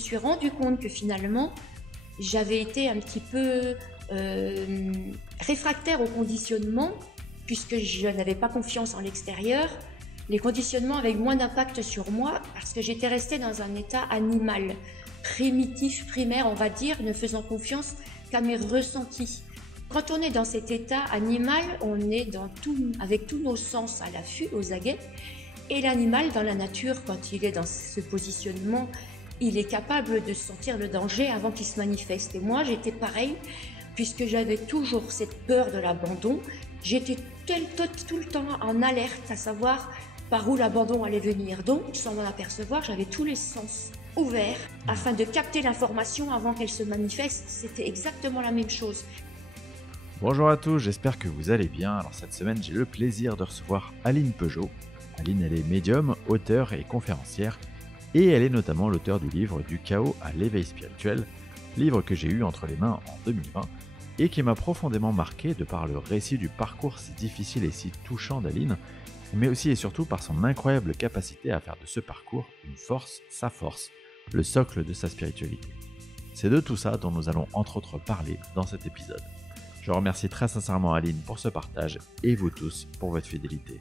suis rendu compte que finalement, j'avais été un petit peu réfractaire au conditionnement, puisque je n'avais pas confiance en l'extérieur. Les conditionnements avaient moins d'impact sur moi parce que j'étais restée dans un état animal, primitif, primaire, on va dire, ne faisant confiance qu'à mes ressentis. Quand on est dans cet état animal, on est avec tous nos sens à l'affût, aux aguets. Et l'animal, dans la nature, quand il est dans ce positionnement, il est capable de sentir le danger avant qu'il se manifeste. Et moi, j'étais pareil, puisque j'avais toujours cette peur de l'abandon. J'étais tout le temps en alerte, à savoir par où l'abandon allait venir. Donc, sans m'en apercevoir, j'avais tous les sens ouverts afin de capter l'information avant qu'elle se manifeste. C'était exactement la même chose. Bonjour à tous, j'espère que vous allez bien. Alors cette semaine, j'ai le plaisir de recevoir Aline Peugeot. Aline, elle est médium, auteure et conférencière. Et elle est notamment l'auteure du livre « Du chaos à l'éveil spirituel », livre que j'ai eu entre les mains en 2020 et qui m'a profondément marqué de par le récit du parcours si difficile et si touchant d'Aline, mais aussi et surtout par son incroyable capacité à faire de ce parcours une force, sa force, le socle de sa spiritualité. C'est de tout ça dont nous allons entre autres parler dans cet épisode. Je remercie très sincèrement Aline pour ce partage et vous tous pour votre fidélité.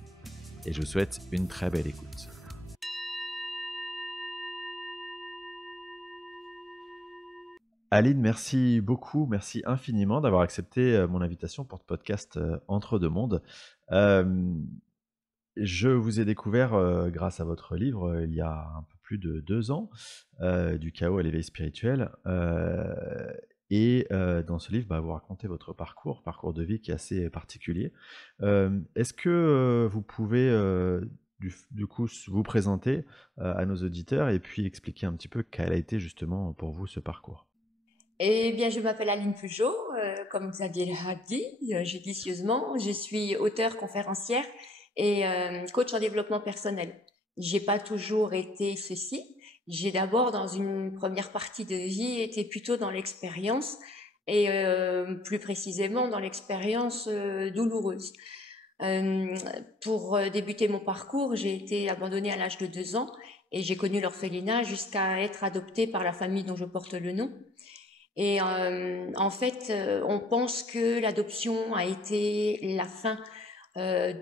Et je vous souhaite une très belle écoute. Aline, merci beaucoup, merci infiniment d'avoir accepté mon invitation pour ce podcast Entre deux mondes. Je vous ai découvert grâce à votre livre il y a un peu plus de 2 ans, du chaos à l'éveil spirituel. Et dans ce livre, vous racontez votre parcours de vie qui est assez particulier. Est-ce que vous pouvez du coup vous présenter à nos auditeurs et puis expliquer un petit peu quel a été justement pour vous ce parcours? Eh bien, je m'appelle Aline Peugeot, comme Xavier l'a dit judicieusement. Je suis auteure, conférencière et coach en développement personnel. J'ai pas toujours été ceci. J'ai d'abord, dans une première partie de vie, été plutôt dans l'expérience et plus précisément dans l'expérience douloureuse. Pour débuter mon parcours, j'ai été abandonnée à l'âge de 2 ans et j'ai connu l'orphelinat jusqu'à être adoptée par la famille dont je porte le nom. Et en fait, on pense que l'adoption a été la fin euh,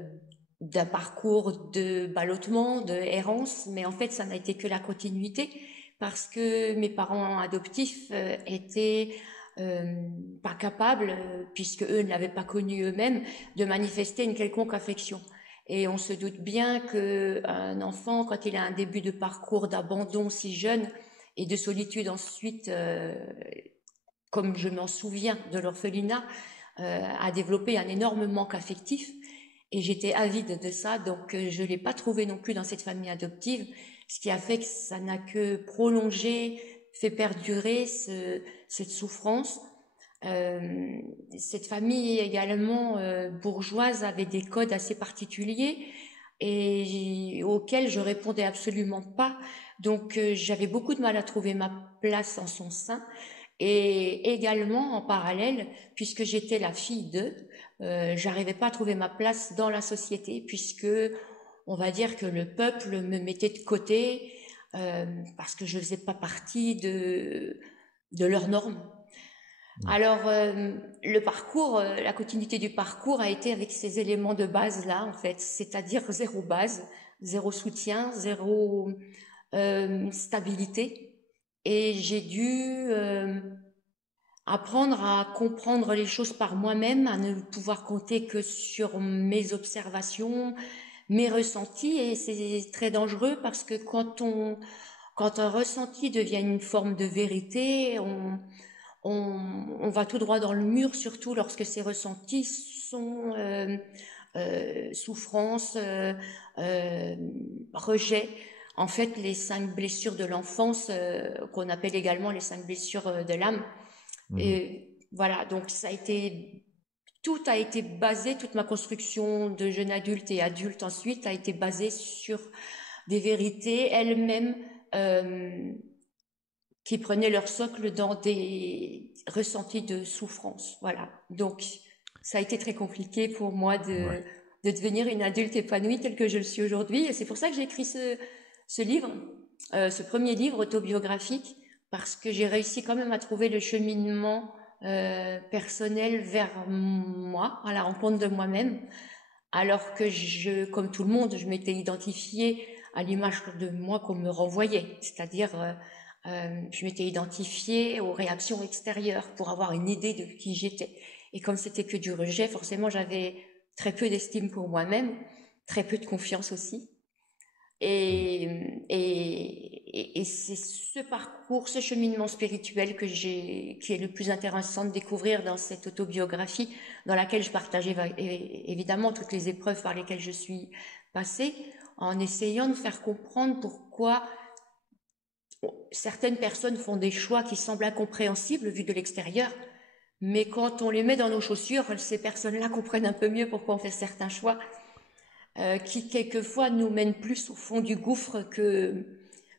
d'un parcours de ballottement, de errance, mais en fait, ça n'a été que la continuité parce que mes parents adoptifs étaient pas capables, puisque eux ne l'avaient pas connu eux-mêmes, de manifester une quelconque affection. Et on se doute bien qu'un enfant, quand il a un début de parcours d'abandon si jeune et de solitude ensuite, comme je m'en souviens de l'orphelinat, a développé un énorme manque affectif. Et j'étais avide de ça, donc je ne l'ai pas trouvé non plus dans cette famille adoptive, ce qui a fait que ça n'a que prolongé, fait perdurer cette souffrance. Cette famille également bourgeoise avait des codes assez particuliers et auxquels je répondais absolument pas. Donc j'avais beaucoup de mal à trouver ma place en son sein. Et également en parallèle, puisque j'étais la fille d'eux, j'arrivais pas à trouver ma place dans la société, puisque on va dire que le peuple me mettait de côté parce que je faisais pas partie de leurs normes. Alors le parcours, la continuité du parcours a été avec ces éléments de base là en fait, c'est-à-dire zéro base, zéro soutien, zéro stabilité. Et j'ai dû apprendre à comprendre les choses par moi-même, à ne pouvoir compter que sur mes observations, mes ressentis. Et c'est très dangereux parce que quand un ressenti devient une forme de vérité, on va tout droit dans le mur, surtout lorsque ces ressentis sont souffrance, rejet. En fait, les 5 blessures de l'enfance, qu'on appelle également les 5 blessures de l'âme. Et voilà, donc tout a été basé, toute ma construction de jeune adulte et adulte ensuite a été basée sur des vérités elles-mêmes qui prenaient leur socle dans des ressentis de souffrance. Voilà, donc ça a été très compliqué pour moi de devenir une adulte épanouie telle que je le suis aujourd'hui. Et c'est pour ça que j'ai écrit ce livre, ce premier livre autobiographique, parce que j'ai réussi quand même à trouver le cheminement personnel vers moi, à la rencontre de moi-même, alors que comme tout le monde, je m'étais identifiée à l'image de moi qu'on me renvoyait, c'est-à-dire je m'étais identifiée aux réactions extérieures pour avoir une idée de qui j'étais. Et comme c'était que du rejet, forcément j'avais très peu d'estime pour moi-même, très peu de confiance aussi. Et c'est ce parcours, ce cheminement spirituel qui est le plus intéressant de découvrir dans cette autobiographie, dans laquelle je partageais évidemment toutes les épreuves par lesquelles je suis passée, en essayant de faire comprendre pourquoi certaines personnes font des choix qui semblent incompréhensibles vus de l'extérieur, mais quand on les met dans nos chaussures, ces personnes-là comprennent un peu mieux pourquoi on fait certains choix qui quelquefois nous mènent plus au fond du gouffre que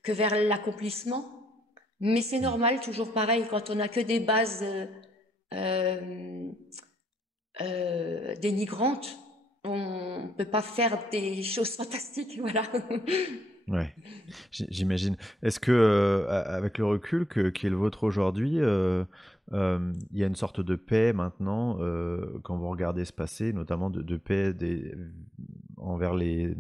vers l'accomplissement. Mais c'est normal, toujours pareil, quand on n'a que des bases euh, dénigrantes, on ne peut pas faire des choses fantastiques, voilà. Ouais, j'imagine. Est-ce que, avec le recul qui est le vôtre aujourd'hui, il y a une sorte de paix maintenant, quand vous regardez ce passé, notamment de paix envers les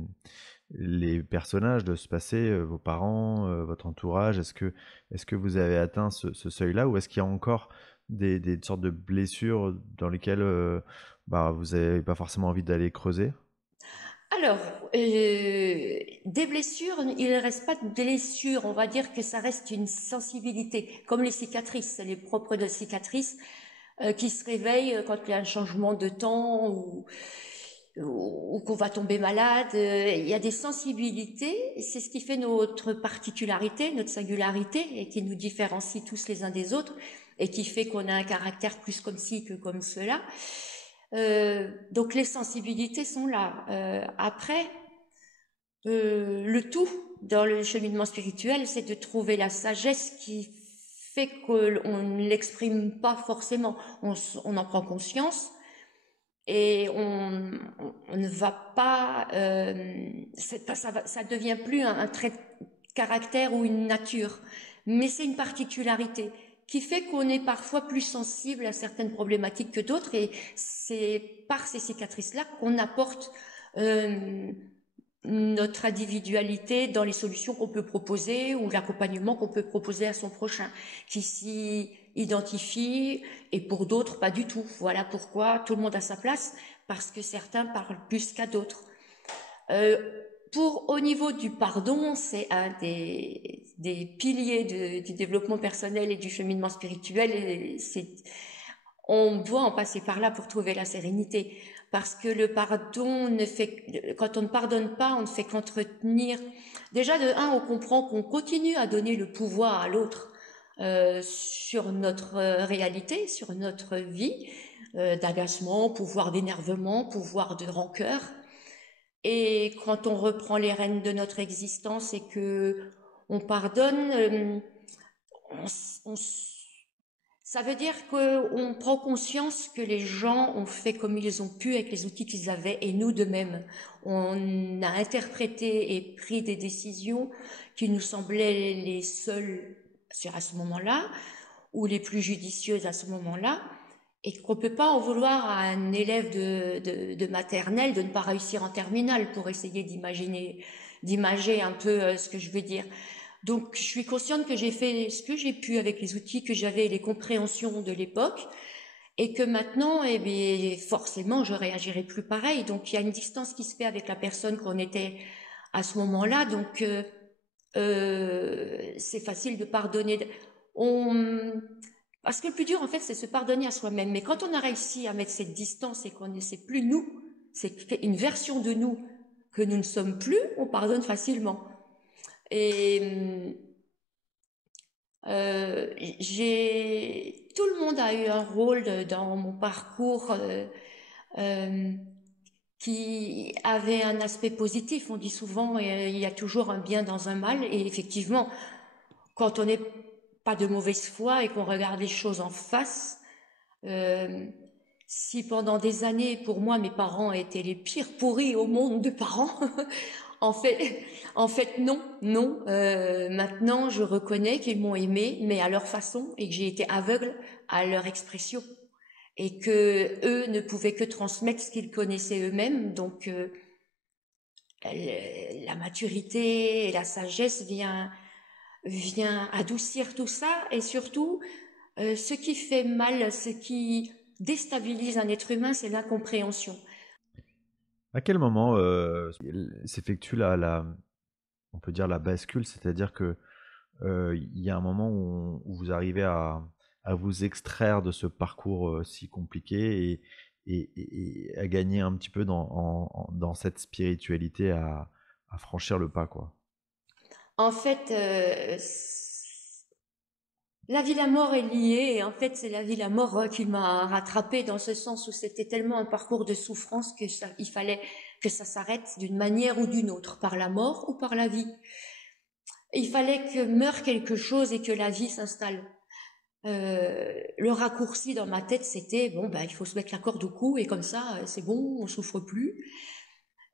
personnages de ce passé, vos parents, votre entourage? Est-ce que vous avez atteint ce seuil-là, ou est-ce qu'il y a encore des sortes de blessures dans lesquelles bah, vous n'avez pas forcément envie d'aller creuser? Alors, des blessures, il ne reste pas de blessures, on va dire que ça reste une sensibilité, comme les cicatrices, c'est les propres de cicatrices qui se réveillent quand il y a un changement de temps ou qu'on va tomber malade. Il y a des sensibilités, et c'est ce qui fait notre particularité, notre singularité, et qui nous différencie tous les uns des autres, et qui fait qu'on a un caractère plus comme ci que comme cela. Donc les sensibilités sont là. Après, le tout dans le cheminement spirituel, c'est de trouver la sagesse qui fait qu'on ne l'exprime pas forcément. On en prend conscience et on ne va pas, ça devient plus un trait de caractère ou une nature, mais c'est une particularité qui fait qu'on est parfois plus sensible à certaines problématiques que d'autres, et c'est par ces cicatrices-là qu'on apporte notre individualité dans les solutions qu'on peut proposer ou l'accompagnement qu'on peut proposer à son prochain, qui s'y identifie, et pour d'autres pas du tout. Voilà pourquoi tout le monde a sa place, parce que certains parlent plus qu'à d'autres. Au niveau du pardon, c'est un des piliers du développement personnel et du cheminement spirituel, et on doit en passer par là pour trouver la sérénité, parce que le pardon quand on ne pardonne pas, on ne fait qu'entretenir. Déjà, de un, on comprend qu'on continue à donner le pouvoir à l'autre sur notre réalité, sur notre vie, d'agacement, pouvoir d'énervement, pouvoir de rancœur. Et quand on reprend les rênes de notre existence et que on pardonne, on, on ça veut dire qu'on prend conscience que les gens ont fait comme ils ont pu avec les outils qu'ils avaient, et nous de même. On a interprété et pris des décisions qui nous semblaient les seules à ce moment-là, ou les plus judicieuses à ce moment-là, et qu'on ne peut pas en vouloir à un élève de maternelle de ne pas réussir en terminale, pour essayer d'imager un peu ce que je veux dire. Donc, je suis consciente que j'ai fait ce que j'ai pu avec les outils que j'avais et les compréhensions de l'époque, et que maintenant, eh bien, forcément, je réagirai plus pareil. Donc, il y a une distance qui se fait avec la personne qu'on était à ce moment-là. Donc, c'est facile de pardonner. Parce que le plus dur, en fait, c'est se pardonner à soi-même. Mais quand on a réussi à mettre cette distance et qu'on ne sait plus nous, c'est une version de nous que nous ne sommes plus, on pardonne facilement. Et tout le monde a eu un rôle dans mon parcours euh, qui avait un aspect positif. On dit souvent il y a toujours un bien dans un mal, et effectivement, quand on n'est pas de mauvaise foi et qu'on regarde les choses en face, si pendant des années, pour moi, mes parents étaient les pires pourris au monde de parents, En fait, en fait, non, non. Maintenant, je reconnais qu'ils m'ont aimé, mais à leur façon, et que j'ai été aveugle à leur expression, et que eux ne pouvaient que transmettre ce qu'ils connaissaient eux-mêmes. Donc, la maturité et la sagesse vient adoucir tout ça, et surtout, ce qui fait mal, ce qui déstabilise un être humain, c'est l'incompréhension. À quel moment s'effectue on peut dire la bascule, c'est-à-dire que il y a un moment où vous arrivez à vous extraire de ce parcours si compliqué et à gagner un petit peu dans cette spiritualité, à franchir le pas, quoi. En fait, la vie, la mort est liée, et en fait, c'est la vie, la mort qui m'a rattrapée dans ce sens où c'était tellement un parcours de souffrance que il fallait que ça s'arrête d'une manière ou d'une autre, par la mort ou par la vie. Il fallait que meure quelque chose et que la vie s'installe. Le raccourci dans ma tête, c'était bon, il faut se mettre la corde au cou et comme ça, c'est bon, on souffre plus.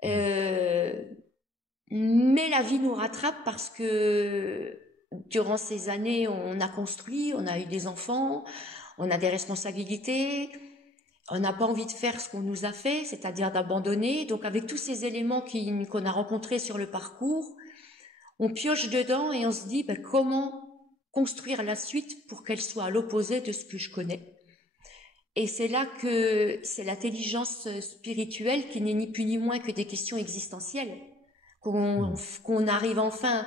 Euh, mais la vie nous rattrape parce que durant ces années, on a construit, on a eu des enfants, on a des responsabilités, on n'a pas envie de faire ce qu'on nous a fait, c'est-à-dire d'abandonner. Donc avec tous ces éléments qu'on a rencontrés sur le parcours, on pioche dedans et on se dit comment construire la suite pour qu'elle soit à l'opposé de ce que je connais. Et c'est là que c'est l'intelligence spirituelle qui n'est ni plus ni moins que des questions existentielles qu'on arrive enfin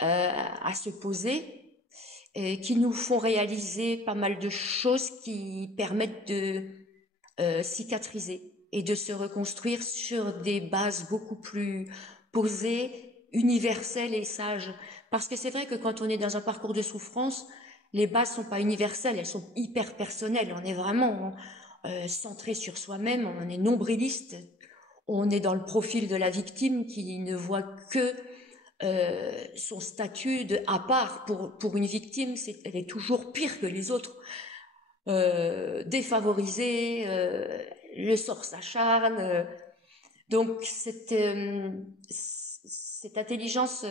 à se poser, et qui nous font réaliser pas mal de choses qui permettent de cicatriser et de se reconstruire sur des bases beaucoup plus posées, universelles et sages. Parce que c'est vrai que quand on est dans un parcours de souffrance, les bases sont pas universelles, elles sont hyper personnelles. On est vraiment centré sur soi-même, on est nombriliste, on est dans le profil de la victime qui ne voit que son statut à part. Pour une victime, elle est toujours pire que les autres, défavorisée, le sort s'acharne. Donc cette intelligence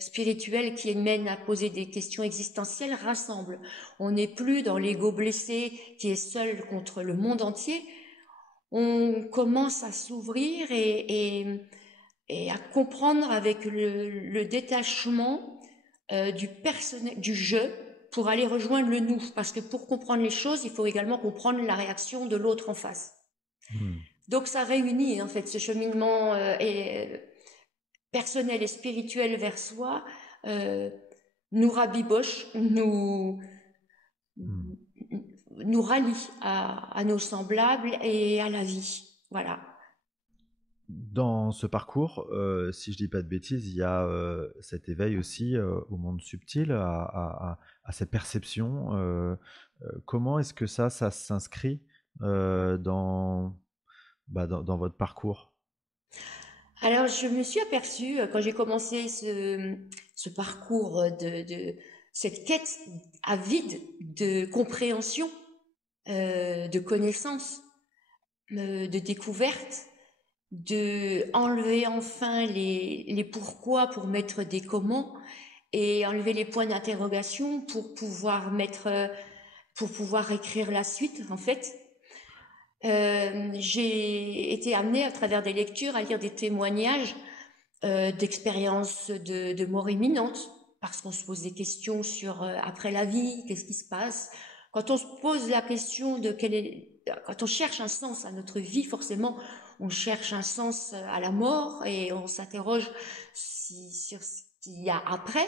spirituelle qui mène à poser des questions existentielles rassemble. On n'est plus dans l'ego blessé qui est seul contre le monde entier. On commence à s'ouvrir et à comprendre avec le détachement du je pour aller rejoindre le nous. Parce que pour comprendre les choses, il faut également comprendre la réaction de l'autre en face. Donc ça réunit en fait ce cheminement personnel et spirituel vers soi, nous rabiboche, nous rallie à nos semblables et à la vie. Voilà. Dans ce parcours, si je dis pas de bêtises, il y a cet éveil aussi au monde subtil, à cette perception. Comment est-ce que ça s'inscrit dans votre parcours? Alors, je me suis aperçue, quand j'ai commencé ce parcours de cette quête avide de compréhension, de connaissance, de découverte, de enlever enfin les pourquoi pour mettre des comment, et enlever les points d'interrogation pour pouvoir écrire la suite, en fait. J'ai été amenée à travers des lectures à lire des témoignages d'expériences de mort imminente, parce qu'on se pose des questions sur après la vie, qu'est-ce qui se passe. Quand on se pose la question quand on cherche un sens à notre vie, forcément, on cherche un sens à la mort et on s'interroge sur ce qu'il y a après.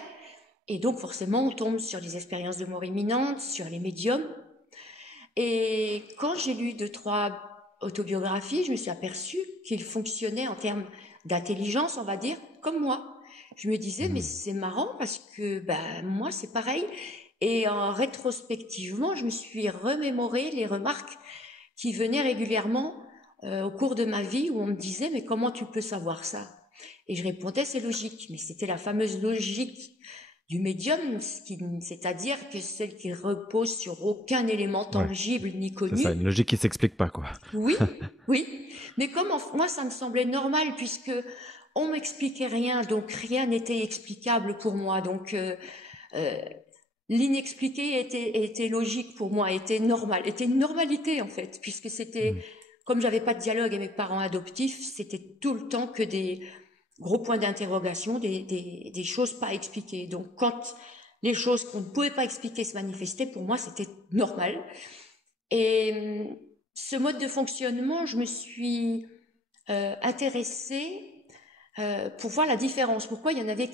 Et donc, forcément, on tombe sur des expériences de mort imminente, sur les médiums. Et quand j'ai lu 2-3 autobiographies, je me suis aperçue qu'ils fonctionnaient en termes d'intelligence, on va dire, comme moi. Je me disais, mais c'est marrant parce que moi, c'est pareil. Et rétrospectivement, je me suis remémoré les remarques qui venaient régulièrement au cours de ma vie, où on me disait, mais comment tu peux savoir ça? Et je répondais, c'est logique. Mais c'était la fameuse logique du médium, c'est-à-dire que celle qui repose sur aucun élément tangible ni connu. C'est ça, une logique qui s'explique pas, quoi. Oui, oui. Mais moi, ça me semblait normal, puisque on m'expliquait rien, donc rien n'était explicable pour moi. Donc euh, l'inexpliqué était logique pour moi, était normal, était une normalité en fait, puisque c'était, Mm. comme j'avais pas de dialogue avec mes parents adoptifs, c'était tout le temps que des gros points d'interrogation, des choses pas expliquées. Donc quand les choses qu'on ne pouvait pas expliquer se manifestaient, pour moi c'était normal. Et ce mode de fonctionnement, je me suis intéressée pour voir la différence. Pourquoi il y en avait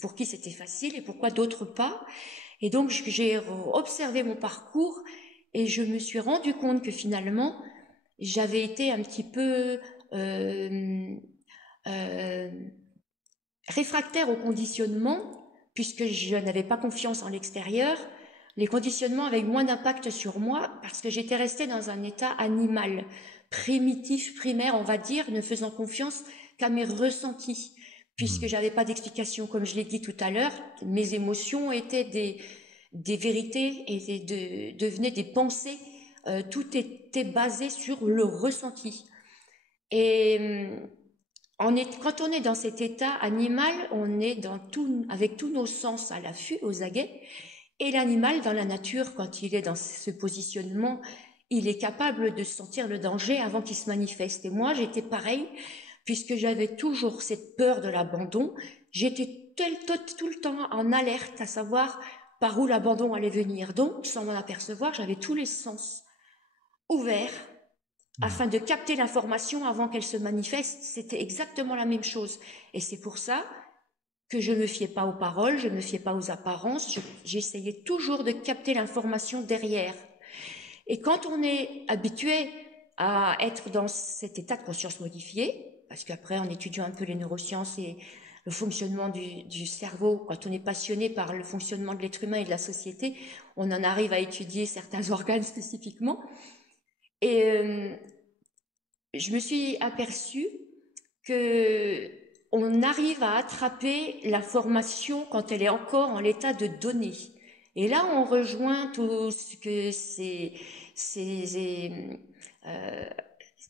pour qui c'était facile et pourquoi d'autres pas. Et donc j'ai observé mon parcours et je me suis rendu compte que finalement j'avais été un petit peu euh, euh, réfractaire au conditionnement, puisque je n'avais pas confiance en l'extérieur. Les conditionnements avaient moins d'impact sur moi parce que j'étais restée dans un état animal, primitif, primaire, on va dire, ne faisant confiance qu'à mes ressentis, puisque Mm. j'avais pas d'explication, comme je l'ai dit tout à l'heure. Mes émotions étaient des vérités et devenaient des pensées. Tout était basé sur le ressenti. Et quand on est dans cet état animal, on est avec tous nos sens à l'affût, aux aguets. Et l'animal, dans la nature, quand il est dans ce positionnement, il est capable de sentir le danger avant qu'il se manifeste. Et moi, j'étais pareil, puisque j'avais toujours cette peur de l'abandon. J'étais tout le temps en alerte à savoir par où l'abandon allait venir. Donc, sans m'en apercevoir, j'avais tous les sens ouverts Mm. afin de capter l'information avant qu'elle se manifeste. C'était exactement la même chose. Et c'est pour ça que je ne me fiais pas aux paroles, je ne me fiais pas aux apparences, j'essayais toujours de capter l'information derrière. Et quand on est habitué à être dans cet état de conscience modifié, parce qu'après en étudiant un peu les neurosciences et le fonctionnement du cerveau, quand on est passionné par le fonctionnement de l'être humain et de la société, on en arrive à étudier certains organes spécifiquement. Et je me suis aperçue que on arrive à attraper l'information quand elle est encore en l'état de données. Et là, on rejoint tout ce que ces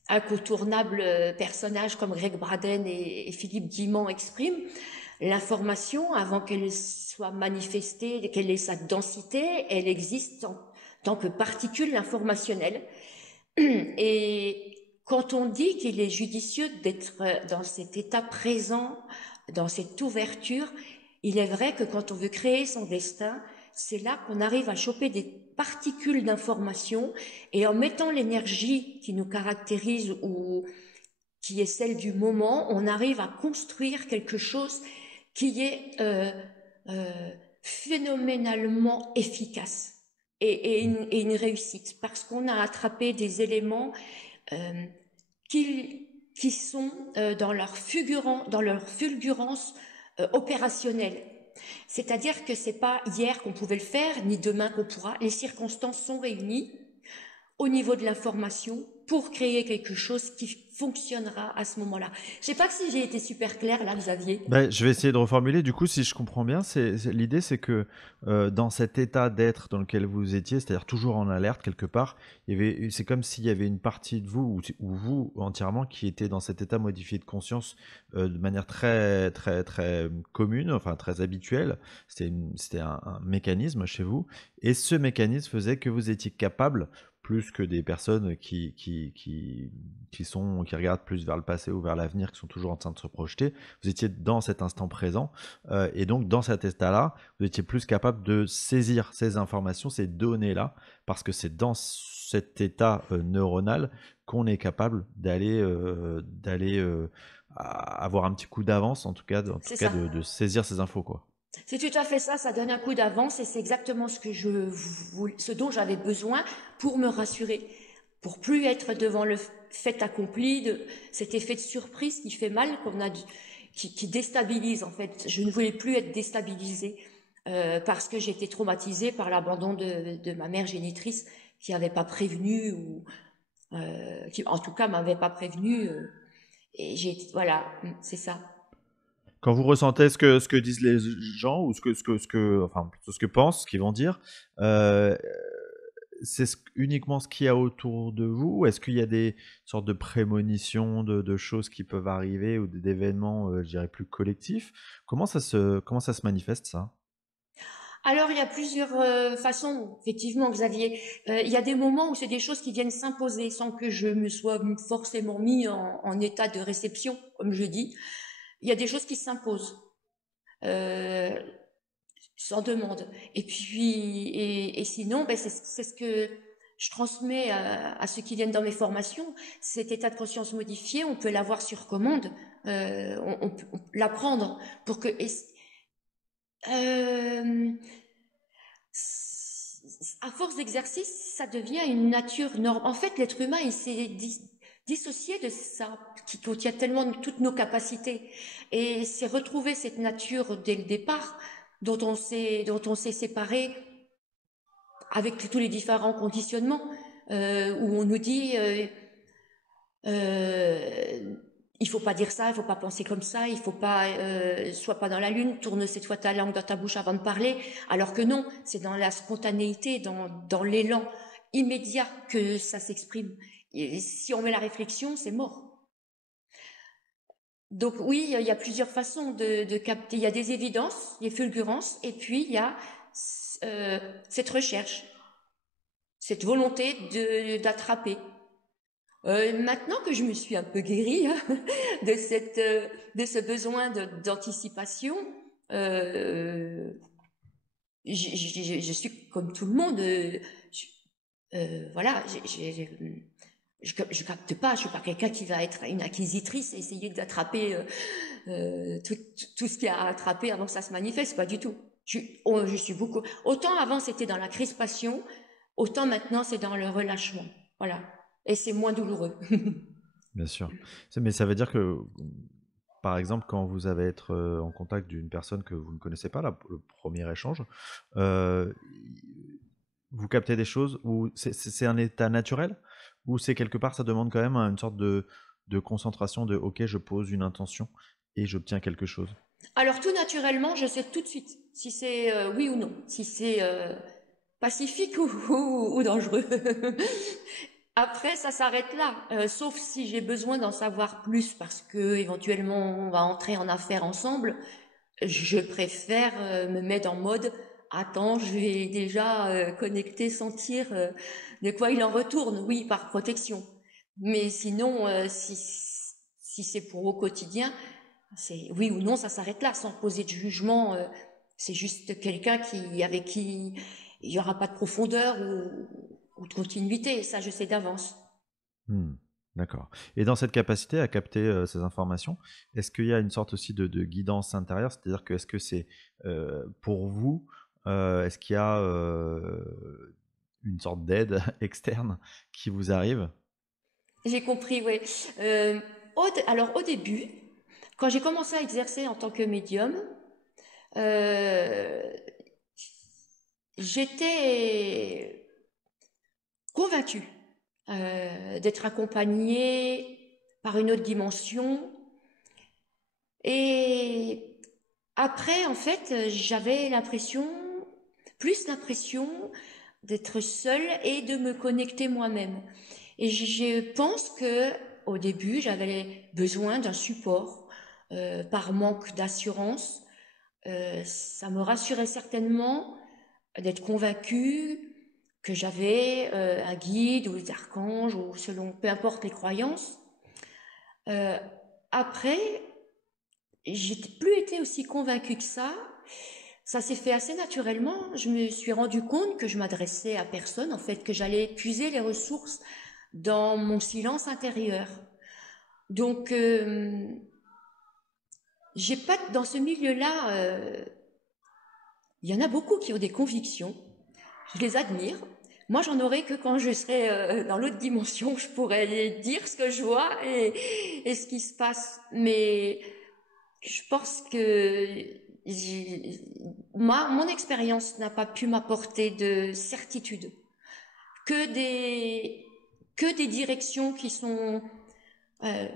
incontournables personnages comme Greg Braden et Philippe Guimand expriment. L'information, avant qu'elle soit manifestée, qu'elle ait sa densité, elle existe en tant que particule informationnelle. Et quand on dit qu'il est judicieux d'être dans cet état présent, dans cette ouverture, il est vrai que quand on veut créer son destin, c'est là qu'on arrive à choper des particules d'information et en mettant l'énergie qui nous caractérise ou qui est celle du moment, on arrive à construire quelque chose qui est phénoménalement efficace et une réussite parce qu'on a attrapé des éléments euh, qui sont dans leur fulgurance opérationnelle. C'est-à-dire que c'est pas hier qu'on pouvait le faire, ni demain qu'on pourra. Les circonstances sont réunies au niveau de l'information pour créer quelque chose qui fonctionnera à ce moment-là. Je sais pas si j'ai été super claire là, Xavier. Bah, je vais essayer de reformuler. Du coup, si je comprends bien, l'idée, c'est que dans cet état d'être dans lequel vous étiez, c'est-à-dire toujours en alerte quelque part, c'est comme s'il y avait une partie de vous ou vous entièrement qui était dans cet état modifié de conscience de manière très très très commune, enfin très habituelle. C'était un mécanisme chez vous, et ce mécanisme faisait que vous étiez capable plus que des personnes qui regardent plus vers le passé ou vers l'avenir, qui sont toujours en train de se projeter. Vous étiez dans cet instant présent, et donc dans cet état-là, vous étiez plus capable de saisir ces informations, ces données-là, parce que c'est dans cet état neuronal qu'on est capable d'aller avoir un petit coup d'avance, en tout C'est cas ça. de saisir ces infos, quoi. C'est tout à fait ça, ça donne un coup d'avance et c'est exactement ce dont j'avais besoin pour me rassurer, pour plus être devant le fait accompli, de cet effet de surprise qui fait mal, qui déstabilise en fait. Je ne voulais plus être déstabilisée parce que j'étais traumatisée par l'abandon de ma mère génitrice qui n'avait pas prévenu ou qui en tout cas m'avait pas prévenu et voilà, c'est ça. Quand vous ressentez ce que disent les gens ou enfin plutôt ce que pensent, ce qu'ils vont dire, euh, c'est uniquement ce qu'il y a autour de vous, ou est-ce qu'il y a des sortes de prémonitions de choses qui peuvent arriver ou d'événements, je dirais, plus collectifs? Comment ça se manifeste, ça? Alors, il y a plusieurs façons, effectivement, Xavier. Il y a des moments où c'est des choses qui viennent s'imposer sans que je me sois forcément mis en état de réception, comme je dis. Il y a des choses qui s'imposent euh, sans demande. Et puis, et sinon, ben, c'est ce que je transmets à ceux qui viennent dans mes formations. Cet état de conscience modifié, on peut l'avoir sur commande. On peut l'apprendre pour que... Euh, à force d'exercice, ça devient une nature normale. En fait, l'être humain, il s'est dissocié de ça, qui contient tellement toutes nos capacités. Et c'est retrouver cette nature dès le départ, dont on s'est séparé avec tous les différents conditionnements, où on nous dit il faut pas dire ça, il faut pas penser comme ça, il faut pas sois pas dans la lune, tourne cette fois ta langue dans ta bouche avant de parler, alors que non, c'est dans la spontanéité, dans l'élan immédiat que ça s'exprime. Et si on met la réflexion, c'est mort. Donc oui, il y a plusieurs façons de capter. Il y a des évidences, des fulgurances, et puis il y a cette recherche, cette volonté d'attraper. Maintenant que je me suis un peu guérie hein, de ce besoin d'anticipation, euh, je suis comme tout le monde. Voilà, je capte pas. Je suis pas quelqu'un qui va être une acquisitrice et essayer d'attraper tout ce qu'il y a à attraper avant que ça se manifeste. Pas du tout. Je suis beaucoup. Autant avant c'était dans la crispation, autant maintenant c'est dans le relâchement. Voilà. Et c'est moins douloureux. Bien sûr. Mais ça veut dire que, par exemple, quand vous allez être en contact d'une personne que vous ne connaissez pas, le premier échange, euh, vous captez des choses où c'est un état naturel, ou c'est quelque part ça demande quand même une sorte de concentration de ok, je pose une intention et j'obtiens quelque chose. Alors tout naturellement, je sais tout de suite si c'est oui ou non, si c'est pacifique ou dangereux. Après, ça s'arrête là, sauf si j'ai besoin d'en savoir plus parce que éventuellement on va entrer en affaires ensemble. Je préfère me mettre en mode attends, je vais déjà connecter, sentir de quoi il en retourne, oui, par protection. Mais sinon, si c'est pour au quotidien, c'est oui ou non, ça s'arrête là, sans poser de jugement. C'est juste quelqu'un avec qui il y aura pas de profondeur ou de continuité. Ça, je sais d'avance. Hmm, d'accord. Et dans cette capacité à capter ces informations, est-ce qu'il y a une sorte aussi de guidance intérieure? C'est-à-dire que est-ce que c'est pour vous, est-ce qu'il y a une sorte d'aide externe qui vous arrive? J'ai compris, oui. Alors au début, quand j'ai commencé à exercer en tant que médium, euh, j'étais convaincue d'être accompagnée par une autre dimension. Et après, en fait, j'avais plus l'impression d'être seule et de me connecter moi-même. Et je pense que au début, j'avais besoin d'un support par manque d'assurance. Ça me rassurait certainement d'être convaincue que j'avais un guide ou des archanges ou selon peu importe les croyances. Euh, Après, j'ai plus été aussi convaincue que ça. Ça s'est fait assez naturellement. Je me suis rendu compte que je m'adressais à personne, en fait, que j'allais puiser les ressources dans mon silence intérieur. Donc, j'ai pas dans ce milieu-là. Il y en a beaucoup qui ont des convictions. Je les admire. Moi, j'en aurai que quand je serai dans l'autre dimension, je pourrais dire ce que je vois et ce qui se passe. Mais je pense que mon expérience n'a pas pu m'apporter de certitude, que des, que des directions qui sont euh,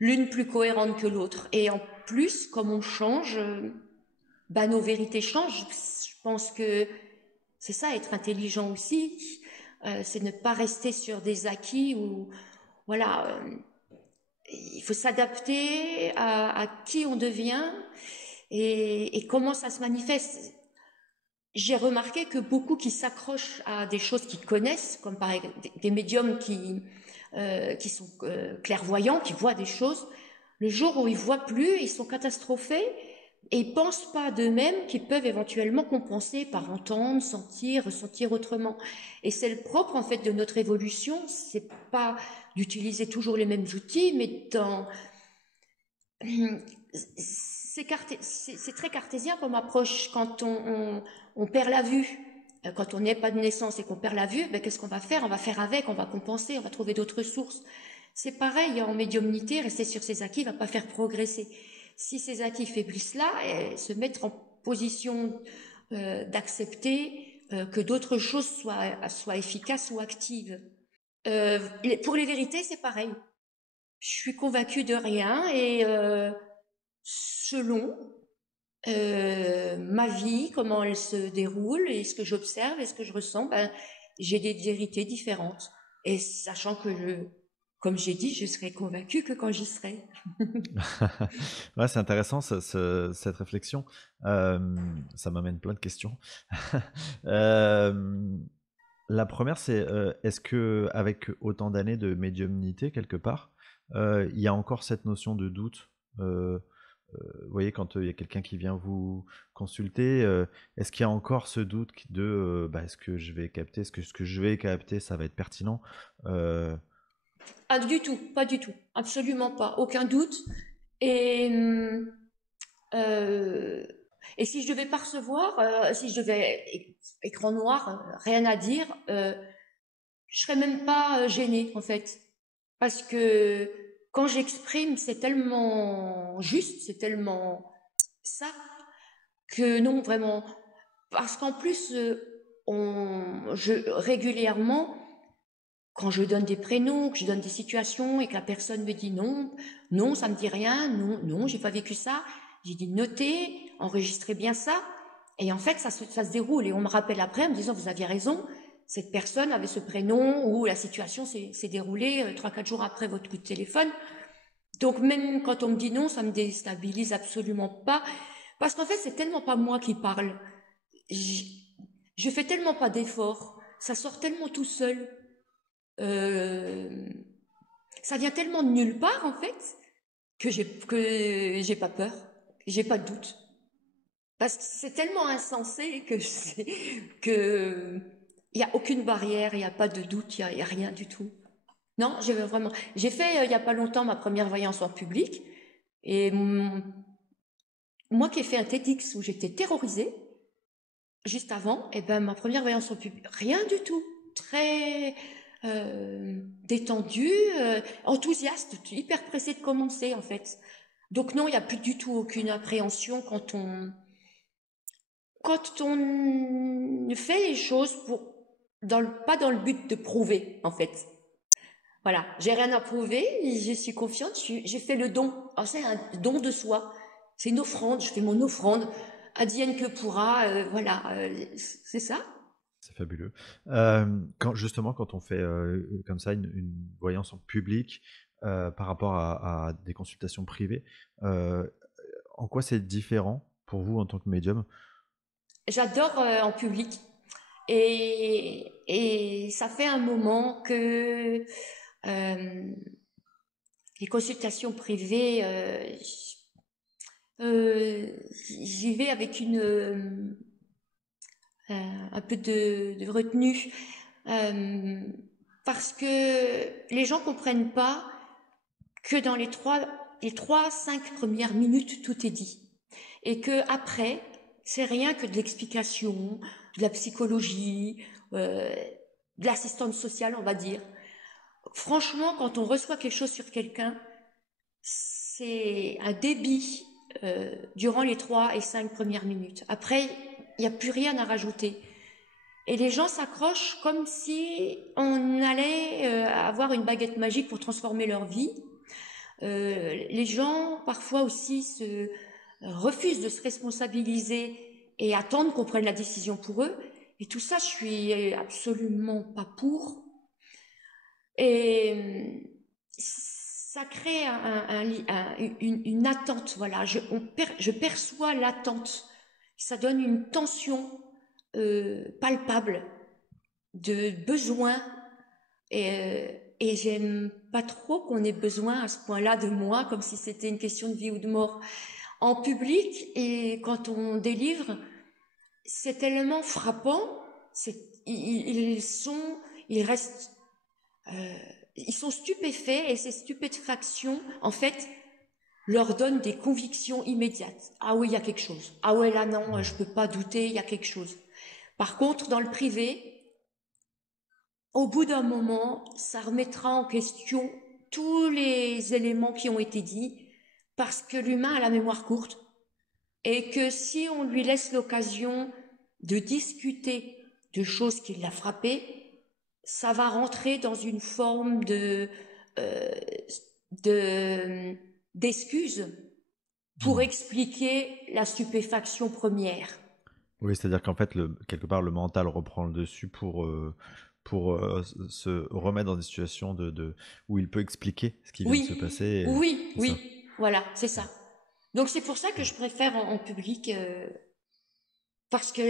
l'une plus cohérente que l'autre. Et en plus, comme on change, nos vérités changent. Je pense que c'est ça, être intelligent aussi. c'est ne pas rester sur des acquis où, voilà, il faut s'adapter à qui on devient et comment ça se manifeste. J'ai remarqué que beaucoup qui s'accrochent à des choses qu'ils connaissent, comme par exemple des médiums qui sont clairvoyants, qui voient des choses, le jour où ils voient plus, ils sont catastrophés et ils pensent pas d'eux-mêmes qu'ils peuvent éventuellement compenser par entendre, sentir, ressentir autrement. Et c'est le propre en fait de notre évolution, c'est pas d'utiliser toujours les mêmes outils, mais c'est très cartésien comme approche. Quand on perd la vue, quand on n'est pas de naissance et qu'on perd la vue, ben, qu'est-ce qu'on va faire? On va faire avec, on va compenser, on va trouver d'autres sources. C'est pareil en médiumnité, rester sur ses acquis va pas faire progresser. Si ces acquis faiblissent là, se mettre en position d'accepter que d'autres choses soient efficaces ou actives. Pour les vérités, c'est pareil. Je suis convaincue de rien et selon ma vie, comment elle se déroule et ce que j'observe et ce que je ressens, ben, j'ai des vérités différentes. Et sachant que, comme j'ai dit, je serai convaincue que quand j'y serai. Ouais, c'est intéressant cette réflexion. Ça m'amène plein de questions. La première, c'est est-ce que avec autant d'années de médiumnité quelque part, il y a encore cette notion de doute? Vous voyez, quand il y a quelqu'un qui vient vous consulter, est-ce qu'il y a encore ce doute de bah, est-ce que je vais capter, est-ce que ce que je vais capter, ça va être pertinent? Ah, du tout, pas du tout, absolument pas, aucun doute. Et, euh, et si je devais pas recevoir, si je devais écran noir, rien à dire, je serais même pas gênée en fait, parce que quand j'exprime, c'est tellement juste, c'est tellement ça que non, vraiment. Parce qu'en plus, régulièrement, quand je donne des prénoms, que je donne des situations et que la personne me dit non, non, ça me dit rien, non, non, j'ai pas vécu ça, j'ai dit notez, enregistrez bien ça. Et en fait, ça se déroule et on me rappelle après en me disant vous aviez raison, cette personne avait ce prénom ou la situation s'est déroulée 3-4 jours après votre coup de téléphone. Donc même quand on me dit non, ça me déstabilise absolument pas. Parce qu'en fait, c'est tellement pas moi qui parle. Je, je fais tellement pas d'efforts. Ça sort tellement tout seul. Euh, Ça vient tellement de nulle part, en fait, que j'ai pas peur. J'ai pas de doute. Parce que c'est tellement insensé que il y a aucune barrière, il y a pas de doute, il y a rien du tout. Non, j'ai fait il y a pas longtemps ma première voyance en public et moi qui ai fait un TEDx où j'étais terrorisée juste avant, et ben ma première voyance en public, rien du tout, très détendue, enthousiaste, hyper pressée de commencer en fait. Donc non, il n'y a plus du tout aucune appréhension quand on fait les choses pas dans le but de prouver en fait. Voilà, j'ai rien à prouver, je suis confiante, j'ai fait le don. Alors, c'est un don de soi, c'est une offrande, je fais mon offrande, advienne que pourra, voilà, c'est ça. C'est fabuleux. Justement, quand on fait comme ça une voyance en public par rapport à des consultations privées, en quoi c'est différent pour vous en tant que médium? J'adore en public et ça fait un moment que les consultations privées, j'y vais avec un peu de retenue parce que les gens comprennent pas que dans les 5 premières minutes, tout est dit. Et que après, c'est rien que de l'explication, de la psychologie, de l'assistance sociale, on va dire. Franchement, quand on reçoit quelque chose sur quelqu'un, c'est un débit durant les 3 et 5 premières minutes. Après, il n'y a plus rien à rajouter. Et les gens s'accrochent comme si on allait avoir une baguette magique pour transformer leur vie. Les gens, parfois aussi, refusent de se responsabiliser et attendent qu'on prenne la décision pour eux. Et tout ça, je suis absolument pas pour. Et ça crée une attente, voilà. Je perçois l'attente. Ça donne une tension palpable de besoin. Et j'aime pas trop qu'on ait besoin à ce point-là de moi, comme si c'était une question de vie ou de mort en public. Et quand on délivre, c'est tellement frappant. Ils restent, euh, ils sont stupéfaits et ces stupéfactions, en fait, leur donnent des convictions immédiates. Ah oui, il y a quelque chose. Ah ouais, là non, je peux pas douter, il y a quelque chose. Par contre, dans le privé, au bout d'un moment, ça remettra en question tous les éléments qui ont été dits, parce que l'humain a la mémoire courte, et que si on lui laisse l'occasion de discuter de choses qui l'a frappé, ça va rentrer dans une forme euh, d'excuse pour Hmm. expliquer la stupéfaction première. Oui, c'est-à-dire qu'en fait, quelque part, le mental reprend le dessus pour se remettre dans des situations où il peut expliquer ce qui vient de se Oui, passer. oui, C'est ça. oui, voilà, c'est ça. Donc c'est pour ça que je préfère en public, parce que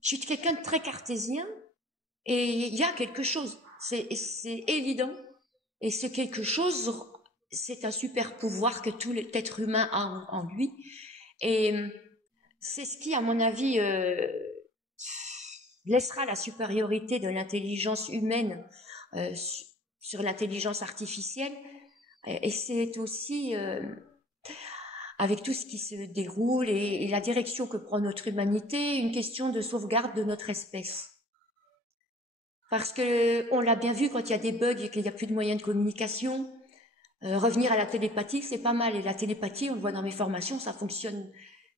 je suis quelqu'un de très cartésien et il y a quelque chose, c'est évident. Et ce quelque chose, c'est un super pouvoir que tout être humain a en lui. Et c'est ce qui, à mon avis, laissera la supériorité de l'intelligence humaine euh, sur l'intelligence artificielle. Et c'est aussi, avec tout ce qui se déroule et la direction que prend notre humanité, une question de sauvegarde de notre espèce. Parce que on l'a bien vu quand il y a des bugs et qu'il n'y a plus de moyens de communication, revenir à la télépathie, c'est pas mal. Et la télépathie, on le voit dans mes formations, ça fonctionne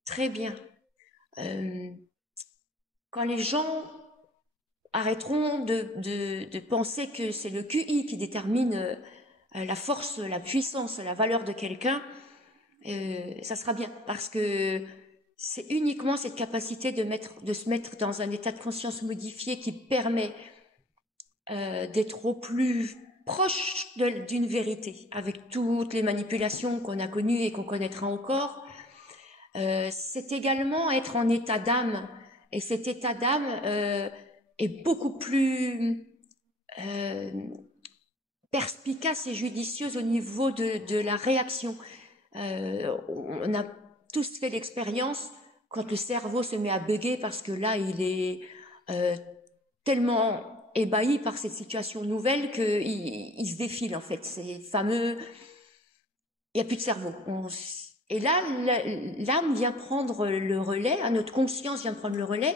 très bien. Euh, Quand les gens arrêteront de penser que c'est le QI qui détermine la force, la puissance, la valeur de quelqu'un, ça sera bien. Parce que c'est uniquement cette capacité de se mettre dans un état de conscience modifié qui permet d'être au plus proche d'une vérité, avec toutes les manipulations qu'on a connues et qu'on connaîtra encore. C'est également être en état d'âme, et cet état d'âme est beaucoup plus euh, perspicace et judicieuse au niveau de la réaction. On a tous fait l'expérience quand le cerveau se met à bugger parce que là, il est euh, tellement ébahi par cette situation nouvelle qu'il se défile en fait. C'est fameux, il n'y a plus de cerveau. Et là, l'âme vient prendre le relais, notre conscience vient prendre le relais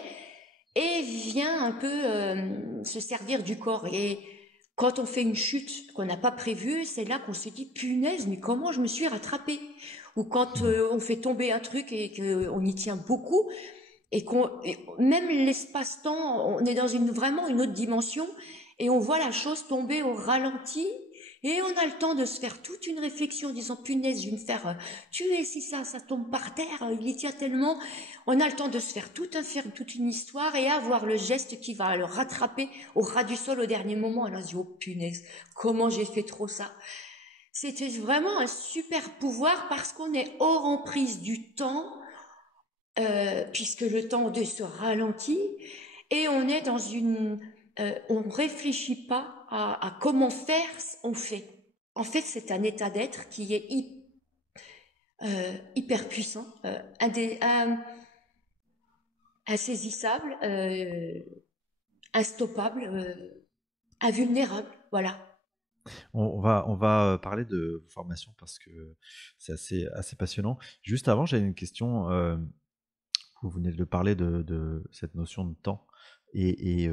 et vient un peu se servir du corps. Et quand on fait une chute qu'on n'a pas prévue, c'est là qu'on se dit punaise, mais comment je me suis rattrapée? Ou quand on fait tomber un truc et qu'on y tient beaucoup, et même l'espace-temps, on est dans vraiment une autre dimension et on voit la chose tomber au ralenti et on a le temps de se faire toute une réflexion en disant punaise, je vais me faire tuer si ça tombe par terre, il y tient tellement. On a le temps de se faire toute une histoire et avoir le geste qui va le rattraper au ras du sol au dernier moment. Et on se dit oh punaise, comment j'ai fait trop ça. C'était vraiment un super pouvoir parce qu'on est hors emprise du temps, puisque le temps de se ralentit et on est dans on réfléchit pas à comment faire, on fait. En fait, c'est un état d'être qui est hyper puissant, insaisissable, instoppable, invulnérable. Voilà. On va parler de formation parce que c'est assez passionnant. Juste avant, j'avais une question. Vous venez de parler de cette notion de temps et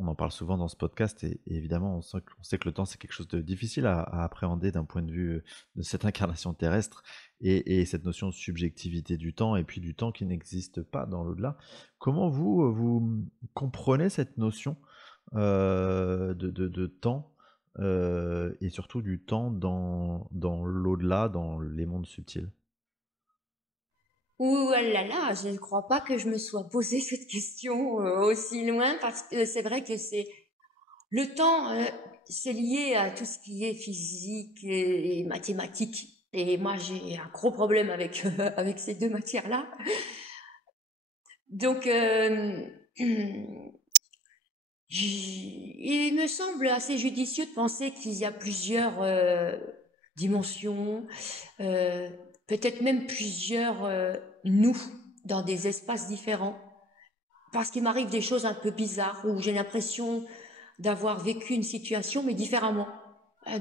on en parle souvent dans ce podcast et évidemment on sait que le temps c'est quelque chose de difficile à appréhender d'un point de vue de cette incarnation terrestre et cette notion de subjectivité du temps et puis du temps qui n'existe pas dans l'au-delà. Comment vous comprenez cette notion de temps et surtout du temps dans l'au-delà, dans les mondes subtils? Ouh là là, je ne crois pas que je me sois posé cette question aussi loin parce que c'est vrai que c'est le temps, c'est lié à tout ce qui est physique et mathématique. Et moi, j'ai un gros problème avec avec ces deux matières-là. Donc, il me semble assez judicieux de penser qu'il y a plusieurs dimensions, euh, peut-être même plusieurs nous dans des espaces différents. Parce qu'il m'arrive des choses un peu bizarres où j'ai l'impression d'avoir vécu une situation mais différemment.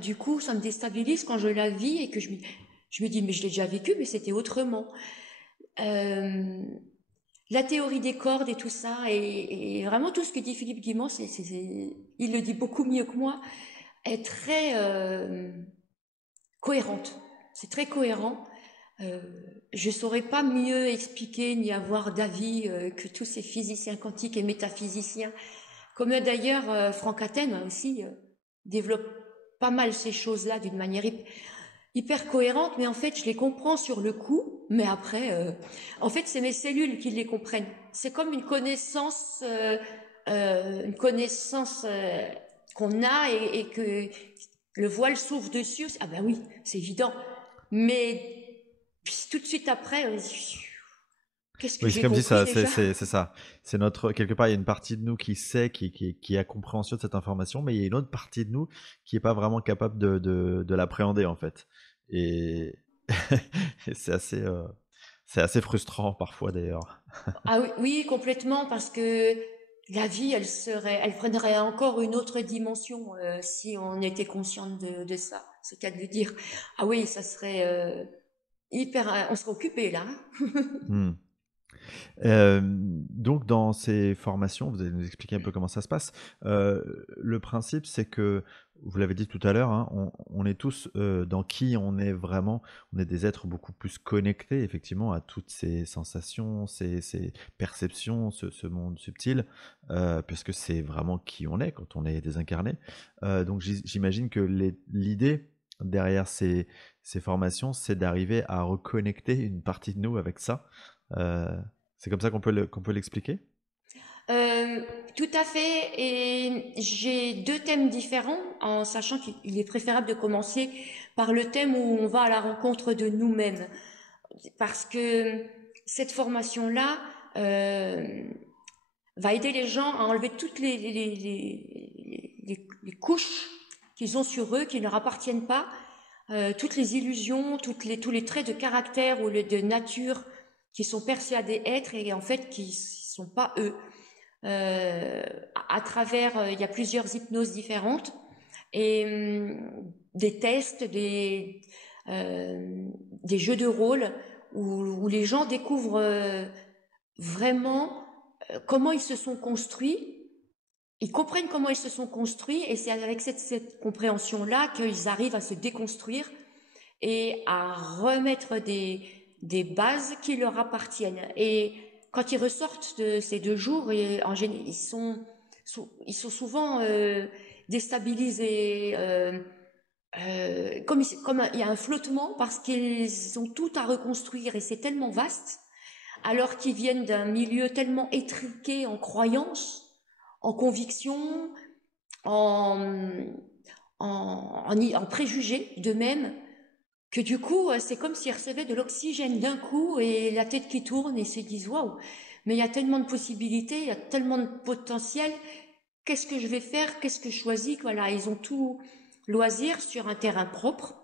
Du coup, ça me déstabilise quand je la vis et que je me dis mais je l'ai déjà vécu mais c'était autrement. Euh, la théorie des cordes et tout ça et vraiment tout ce que dit Philippe Guimond, il le dit beaucoup mieux que moi, est très cohérente. C'est très cohérent. Euh, je saurais pas mieux expliquer ni avoir d'avis que tous ces physiciens quantiques et métaphysiciens. Comme d'ailleurs Franck Athènes aussi développe pas mal ces choses-là d'une manière hyper cohérente, mais en fait je les comprends sur le coup, mais après, en fait c'est mes cellules qui les comprennent. C'est comme une connaissance qu'on a et que le voile s'ouvre dessus. Ah ben oui, c'est évident. Mais puis, tout de suite après, qu'est-ce que Oui, c'est j'ai comme si compris ça, déjà? c'est ça. C'est notre, quelque part, il y a une partie de nous qui sait, qui a compréhension de cette information, mais il y a une autre partie de nous qui est pas vraiment capable de l'appréhender, en fait. Et, et c'est assez frustrant parfois d'ailleurs. Ah oui, oui, complètement, parce que la vie, elle prendrait encore une autre dimension si on était conscient de ça. C'est le cas de le dire. Ah oui, ça serait hyper. On serait occupé là. Hmm. Donc dans ces formations, vous allez nous expliquer un peu comment ça se passe. Le principe, c'est que, vous l'avez dit tout à l'heure, hein, on est tous dans qui on est vraiment. On est des êtres beaucoup plus connectés, effectivement, à toutes ces sensations, ces perceptions, ce monde subtil, puisque c'est vraiment qui on est quand on est désincarné. Donc j'imagine que l'idée derrière ces formations, c'est d'arriver à reconnecter une partie de nous avec ça. Euh, c'est comme ça qu'on peut l'expliquer? Euh, Tout à fait. Et j'ai deux thèmes différents, en sachant qu'il est préférable de commencer par le thème où on va à la rencontre de nous-mêmes, parce que cette formation-là. Va aider les gens à enlever toutes les couches qu'ils ont sur eux, qui ne leur appartiennent pas, toutes les illusions, tous les traits de caractère ou de nature qui sont persuadés être et en fait qui ne sont pas eux. Euh, à travers, il y a plusieurs hypnoses différentes et des tests, des jeux de rôle où les gens découvrent vraiment comment ils se sont construits, ils comprennent comment ils se sont construits et c'est avec cette compréhension-là qu'ils arrivent à se déconstruire et à remettre des bases qui leur appartiennent. Et quand ils ressortent de ces 2 jours, ils sont souvent déstabilisés, comme il y a un flottement parce qu'ils ont tout à reconstruire et c'est tellement vaste alors qu'ils viennent d'un milieu tellement étriqué en croyances, en convictions, en, en préjugés d'eux-mêmes, que du coup, c'est comme s'ils recevaient de l'oxygène d'un coup et la tête qui tourne et se disent waouh, mais il y a tellement de possibilités, il y a tellement de potentiel, qu'est-ce que je vais faire, qu'est-ce que je choisis, voilà, ils ont tout loisir sur un terrain propre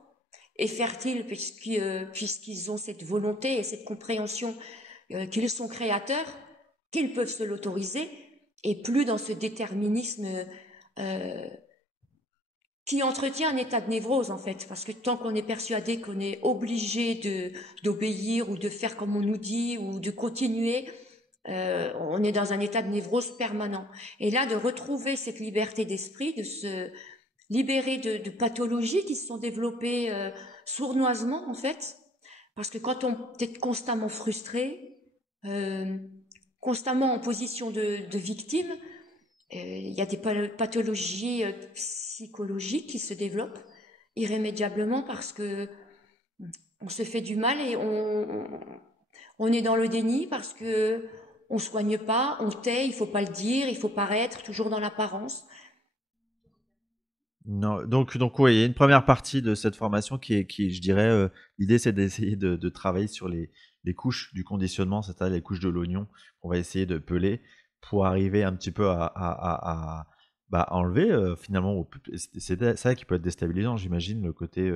et fertile puisqu'ils ont cette volonté et cette compréhension qu'ils sont créateurs, qu'ils peuvent se l'autoriser, et plus dans ce déterminisme euh, qui entretient un état de névrose en fait, parce que tant qu'on est persuadé qu'on est obligé d'obéir ou de faire comme on nous dit ou de continuer, on est dans un état de névrose permanent. Et là, de retrouver cette liberté d'esprit, de se libérer de pathologies qui se sont développées sournoisement en fait, parce que quand on est constamment frustré, euh, constamment en position de victime, il y a des pathologies psychologiques qui se développent irrémédiablement parce que on se fait du mal et On est dans le déni parce que on soigne pas, on tait, il faut pas le dire, il faut paraître toujours dans l'apparence. Non, donc oui, il y a une première partie de cette formation qui je dirais, l'idée c'est d'essayer de travailler sur les couches du conditionnement, c'est-à-dire les couches de l'oignon qu'on va essayer de peler pour arriver un petit peu bah, enlever finalement, c'est ça qui peut être déstabilisant, j'imagine, le côté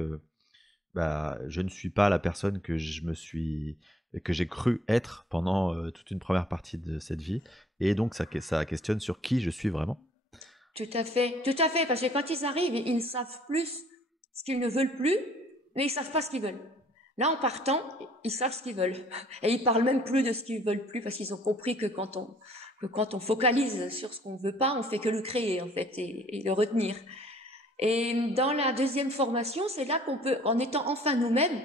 bah, je ne suis pas la personne que j'ai cru être pendant toute une première partie de cette vie, et donc ça questionne sur qui je suis vraiment. Tout à fait, parce que quand ils arrivent, ils ne savent plus ce qu'ils ne veulent plus, mais ils savent pas ce qu'ils veulent. Là, en partant, ils savent ce qu'ils veulent. Et ils parlent même plus de ce qu'ils veulent plus, parce qu'ils ont compris que quand on focalise sur ce qu'on veut pas, on fait que le créer, en fait, et le retenir. Et dans la deuxième formation, c'est là qu'on peut, en étant enfin nous-mêmes,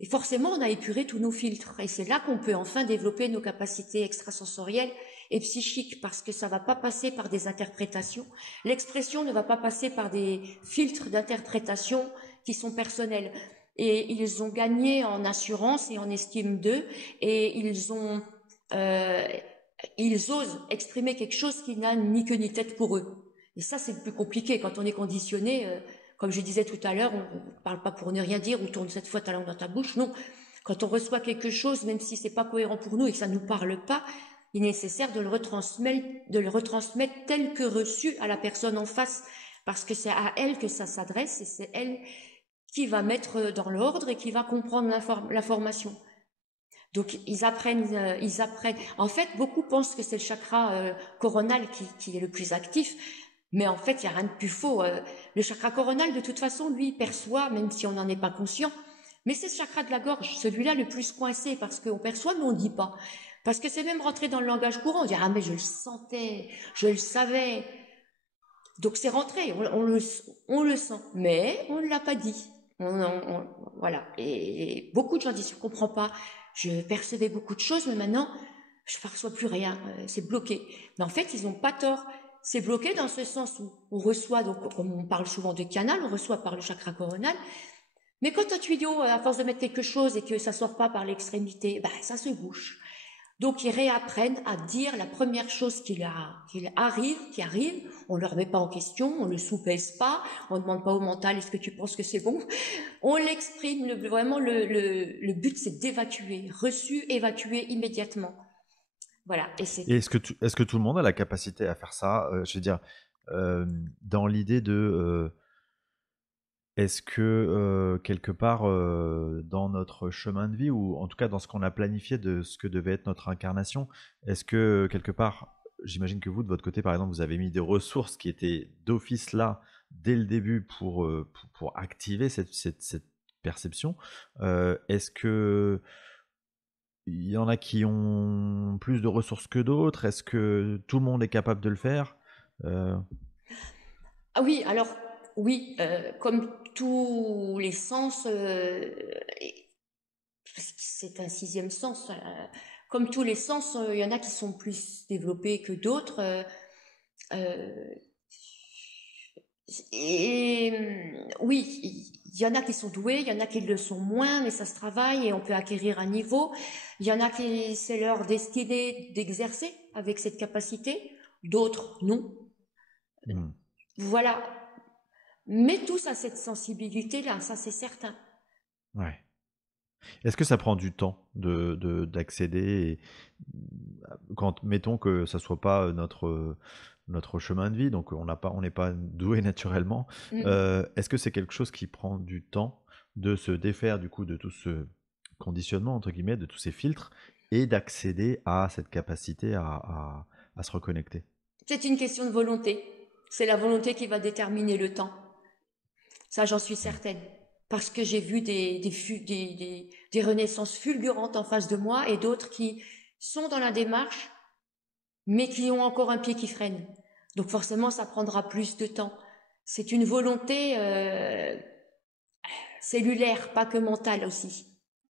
et forcément, on a épuré tous nos filtres. Et c'est là qu'on peut enfin développer nos capacités extrasensorielles et psychiques, parce que ça va pas passer par des interprétations. L'expression ne va pas passer par des filtres d'interprétation qui sont personnels. Et ils ont gagné en assurance et en estime d'eux, et euh, ils osent exprimer quelque chose qui n'a ni queue ni tête pour eux. Et ça, c'est le plus compliqué quand on est conditionné. Comme je disais tout à l'heure, on ne parle pas pour ne rien dire ou tourne cette fois ta langue dans ta bouche. Non, quand on reçoit quelque chose, même si c'est pas cohérent pour nous et que ça nous parle pas, il est nécessaire de le retransmettre tel que reçu à la personne en face, parce que c'est à elle que ça s'adresse et c'est elle qui va mettre dans l'ordre et qui va comprendre l'information. Donc ils apprennent. En fait, beaucoup pensent que c'est le chakra coronal qui est le plus actif, mais en fait, il n'y a rien de plus faux. Le chakra coronal, de toute façon, lui, perçoit, même si on n'en est pas conscient. Mais c'est le chakra de la gorge, celui-là le plus coincé, parce qu'on perçoit, mais on ne dit pas. Parce que c'est même rentré dans le langage courant. On dit, ah, mais je le sentais, je le savais. Donc c'est rentré, on le sent, mais on ne l'a pas dit. Voilà. Et beaucoup de gens disent, je ne comprends pas. Je percevais beaucoup de choses, mais maintenant, je ne perçois plus rien. C'est bloqué. Mais en fait, ils n'ont pas tort. C'est bloqué dans ce sens où on reçoit, donc comme on parle souvent de canal, on reçoit par le chakra coronal. Mais quand un tuyau, à force de mettre quelque chose et que ça sort pas par l'extrémité, bah, ça se bouche. Donc ils réapprennent à dire la première chose qui arrive, on ne le remet pas en question, on ne le sous-pèse pas, on ne demande pas au mental est-ce que tu penses que c'est bon, on l'exprime, vraiment le but c'est d'évacuer, reçu, évacuer immédiatement. Voilà, et c'est... Et est-ce que tout le monde a la capacité à faire ça? Je veux dire, dans l'idée de, est-ce que, quelque part, dans notre chemin de vie ou en tout cas dans ce qu'on a planifié de ce que devait être notre incarnation, est-ce que, quelque part, j'imagine que vous, de votre côté, par exemple, vous avez mis des ressources qui étaient d'office là, dès le début pour activer cette perception? Est-ce qu'il y en a qui ont plus de ressources que d'autres? Est-ce que tout le monde est capable de le faire? Heu, Ah oui, alors, oui, comme tous les sens, c'est un sixième sens, comme tous les sens, il y en a qui sont plus développés que d'autres. Euh, Et oui, il y en a qui sont doués, il y en a qui le sont moins, mais ça se travaille et on peut acquérir un niveau. Il y en a qui c'est leur destinée d'exercer avec cette capacité, d'autres non. mmh, Voilà. Mais tous à cette sensibilité-là, ça c'est certain. ouais. Est-ce que ça prend du temps d'accéder quand mettons que ça soit pas notre chemin de vie, donc on n'est pas doué naturellement. Mm. Est-ce que c'est quelque chose qui prend du temps de se défaire du coup de tout ce conditionnement entre guillemets, de tous ces filtres et d'accéder à cette capacité à se reconnecter? C'est une question de volonté. C'est la volonté qui va déterminer le temps. Ça, j'en suis Mm. certaine. Parce que j'ai vu des renaissances fulgurantes en face de moi et d'autres qui sont dans la démarche, mais qui ont encore un pied qui freine. Donc forcément, ça prendra plus de temps. C'est une volonté cellulaire, pas que mentale aussi.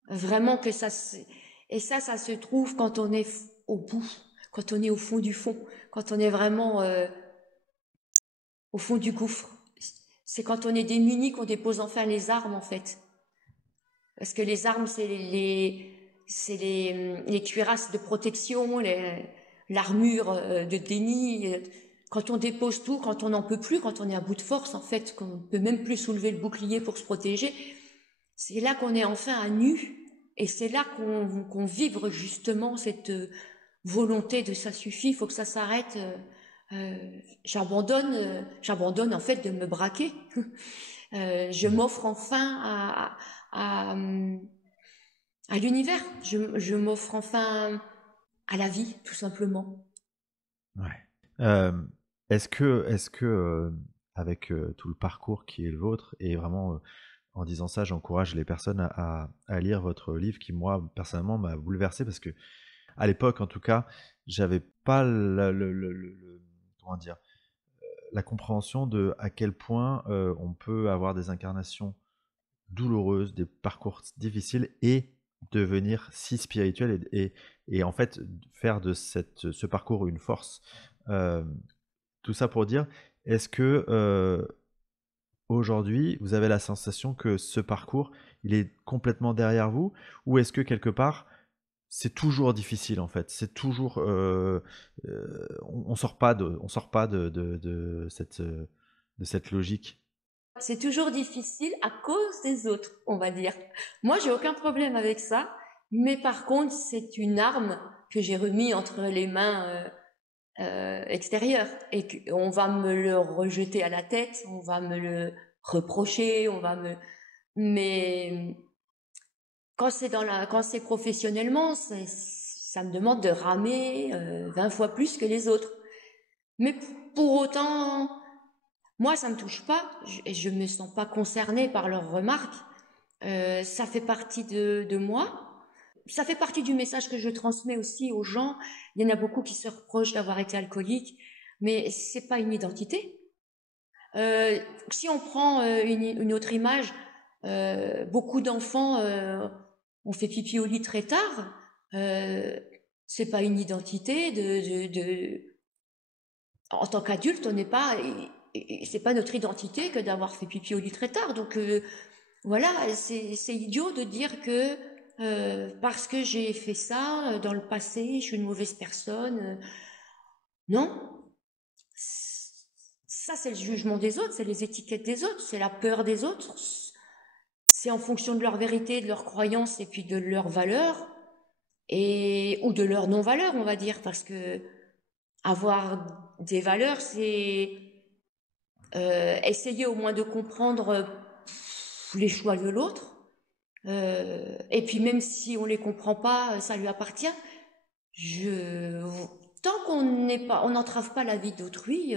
Vraiment que et ça se trouve quand on est au bout, quand on est au fond du fond, quand on est vraiment au fond du gouffre. C'est quand on est démuni qu'on dépose enfin les armes en fait. Parce que les armes, c'est les cuirasses de protection, l'armure de déni. Quand on dépose tout, quand on n'en peut plus, quand on est à bout de force, en fait, qu'on ne peut même plus soulever le bouclier pour se protéger, c'est là qu'on est enfin à nu. Et c'est là qu'on vibre justement cette volonté de ça suffit, il faut que ça s'arrête. J'abandonne en fait de me braquer. Je m'offre enfin à, à l'univers. Je m'offre enfin à la vie, tout simplement. Ouais. Est-ce que avec tout le parcours qui est le vôtre, et vraiment en disant ça, j'encourage les personnes à lire votre livre qui, moi, personnellement, m'a bouleversé parce que, à l'époque, en tout cas, j'avais pas comment dire, la compréhension de à quel point on peut avoir des incarnations douloureuses, des parcours difficiles et devenir si spirituel et en fait faire de ce parcours une force. Euh, Tout ça pour dire, est-ce que aujourd'hui, vous avez la sensation que ce parcours, il est complètement derrière vous, ou est-ce que quelque part, c'est toujours difficile en fait, c'est toujours, on sort pas de cette logique. C'est toujours difficile à cause des autres, on va dire. Moi, j'ai aucun problème avec ça, mais par contre, c'est une arme que j'ai remis entre les mains extérieures et qu'on va me le rejeter à la tête, on va me le reprocher, mais quand c'est professionnellement, ça me demande de ramer 20 fois plus que les autres. Mais pour autant, moi, ça me touche pas. Je me sens pas concernée par leurs remarques. Ça fait partie de moi. Ça fait partie du message que je transmets aussi aux gens. Il y en a beaucoup qui se reprochent d'avoir été alcoolique, mais c'est pas une identité. Si on prend une autre image, beaucoup d'enfants ont fait pipi au lit très tard. Euh, c'est pas une identité en tant qu'adulte, on n'est pas, et c'est pas notre identité que d'avoir fait pipi au lit très tard. Donc voilà, c'est idiot de dire que parce que j'ai fait ça dans le passé, je suis une mauvaise personne. Non, ça c'est le jugement des autres, c'est les étiquettes des autres, c'est la peur des autres. C'est en fonction de leur vérité, de leurs croyances et puis de leurs valeurs et ou de leur non-valeur, on va dire, parce que avoir des valeurs, c'est essayer au moins de comprendre les choix de l'autre. Et puis même si on les comprend pas, ça lui appartient. Je, tant qu'on n'est pas, on n'entrave pas la vie d'autrui,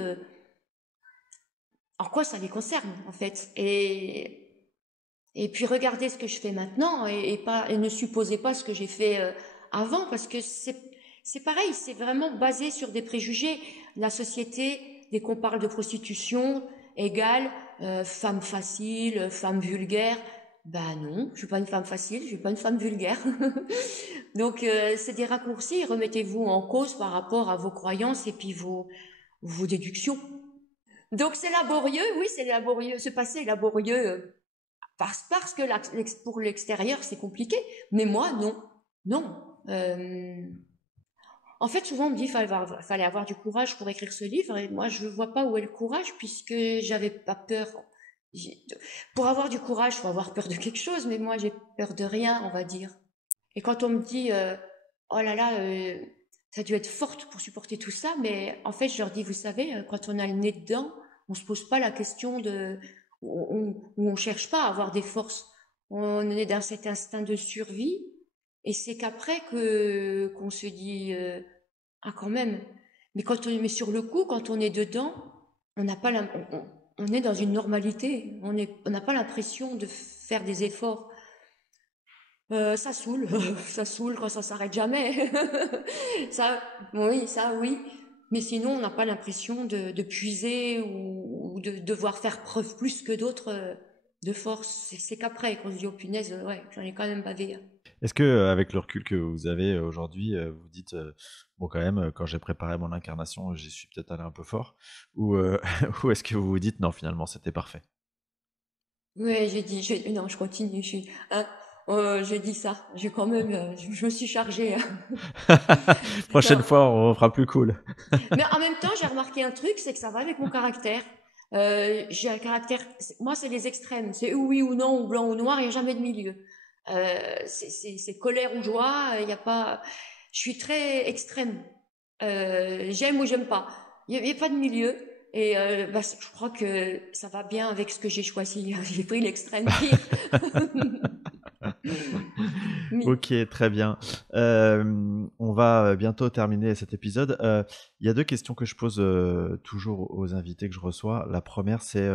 en quoi ça les concerne en fait. Et puis regardez ce que je fais maintenant et ne supposez pas ce que j'ai fait avant parce que c'est pareil, c'est vraiment basé sur des préjugés. La société, dès qu'on parle de prostitution, égale femme facile, femme vulgaire. Ben non, je suis pas une femme facile, je suis pas une femme vulgaire. Donc c'est des raccourcis. Remettez-vous en cause par rapport à vos croyances et puis vos déductions. Donc c'est laborieux, oui, c'est laborieux. Ce passé est laborieux parce que pour l'extérieur c'est compliqué, mais moi non, non. En fait, souvent on me dit fallait avoir du courage pour écrire ce livre, et moi je vois pas où est le courage puisque j'avais pas peur. Pour avoir du courage, faut avoir peur de quelque chose, mais moi j'ai peur de rien, on va dire. Et quand on me dit oh là là, ça a dû être forte pour supporter tout ça, mais en fait je leur dis vous savez, quand on a le nez dedans, on se pose pas la question de on cherche pas à avoir des forces. On est dans cet instinct de survie, et c'est qu'après que qu'on se dit ah quand même. Mais quand on met sur le coup, quand on est dedans, on n'a pas on est dans une normalité. On n'a pas l'impression de faire des efforts. Ça saoule, ça saoule quand ça s'arrête jamais. Ça, oui, ça, oui. Mais sinon, on n'a pas l'impression de puiser ou de devoir faire preuve plus que d'autres de force. C'est qu'après qu'on se dit, oh punaise, ouais, j'en ai quand même bavé. Est-ce que, avec le recul que vous avez aujourd'hui, vous dites bon, quand même, quand j'ai préparé mon incarnation, j'y suis peut-être allé un peu fort, ou, ou est-ce que vous vous dites non, finalement, c'était parfait? Ouais, non, je continue. Hein, Je dis ça. J'ai quand même, je me suis chargée. Prochaine Non. fois, on fera plus cool. Mais en même temps, j'ai remarqué un truc, c'est que ça va avec mon caractère. J'ai un caractère, moi, c'est les extrêmes. C'est oui ou non, ou blanc ou noir, il n'y a jamais de milieu. C'est colère ou joie, il n'y a pas. Je suis très extrême. J'aime ou j'aime pas. Il y a pas de milieu. Et bah, je crois que ça va bien avec ce que j'ai choisi. J'ai pris l'extrême pire. Oui. Ok, très bien. On va bientôt terminer cet épisode. Il y a deux questions que je pose toujours aux invités que je reçois. La première, c'est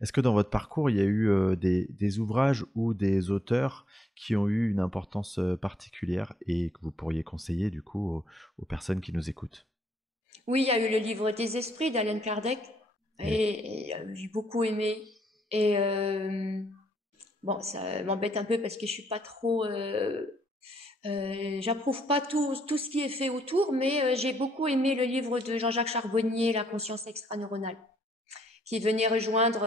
est-ce que dans votre parcours, il y a eu des ouvrages ou des auteurs qui ont eu une importance particulière et que vous pourriez conseiller du coup aux personnes qui nous écoutent? Oui, il y a eu le livre des esprits d'Alan Kardec Et et j'ai beaucoup aimé. Et bon, ça m'embête un peu parce que je suis pas trop, j'approuve pas tout ce qui est fait autour, mais j'ai beaucoup aimé le livre de Jean-Jacques Charbonnier, La conscience extraneuronale, qui venait rejoindre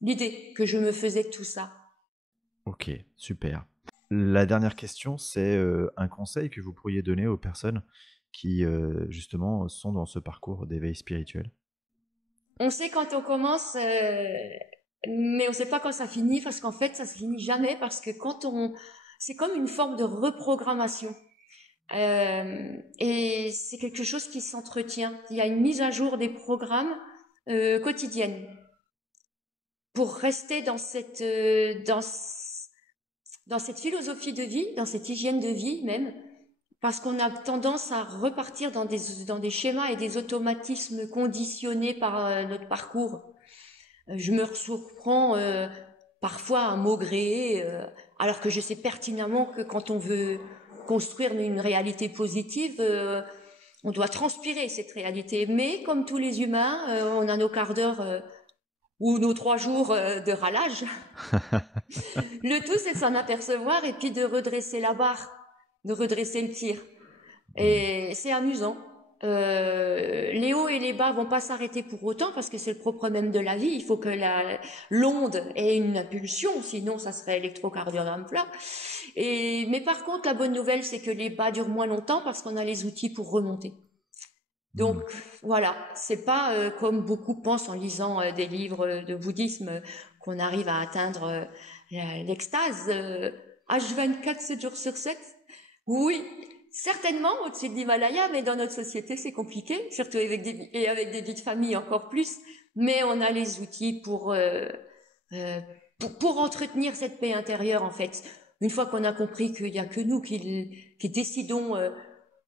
l'idée que je me faisais de tout ça. ok, super. La dernière question, c'est un conseil que vous pourriez donner aux personnes qui justement sont dans ce parcours d'éveil spirituel. On sait quand on commence, mais on sait pas quand ça finit, parce qu'en fait, ça se finit jamais, parce que c'est comme une forme de reprogrammation. Et c'est quelque chose qui s'entretient. Il y a une mise à jour des programmes quotidienne pour rester dans cette philosophie de vie, dans cette hygiène de vie même, parce qu'on a tendance à repartir dans des schémas et des automatismes conditionnés par notre parcours. Je me surprends parfois à maugréer, alors que je sais pertinemment que quand on veut construire une réalité positive, on doit transpirer cette réalité. Mais comme tous les humains, on a nos quarts d'heure ou nos 3 jours de ralage. Le tout, c'est de s'en apercevoir et puis de redresser la barre, de redresser le tir. Hmm. Et c'est amusant. Les hauts et les bas vont pas s'arrêter pour autant parce que c'est le propre même de la vie. Il faut que l'onde ait une impulsion, sinon ça serait électrocardiogramme plat. Mais par contre, la bonne nouvelle, c'est que les bas durent moins longtemps parce qu'on a les outils pour remonter. Donc Hmm. voilà, c'est pas comme beaucoup pensent en lisant des livres de bouddhisme qu'on arrive à atteindre l'extase H24 7 jours sur 7. Oui, certainement au-dessus de l'Himalaya, mais dans notre société c'est compliqué, surtout avec avec des vies de famille encore plus. Mais on a les outils euh, pour entretenir cette paix intérieure en fait. Une fois qu'on a compris qu'il n'y a que nous qui décidons.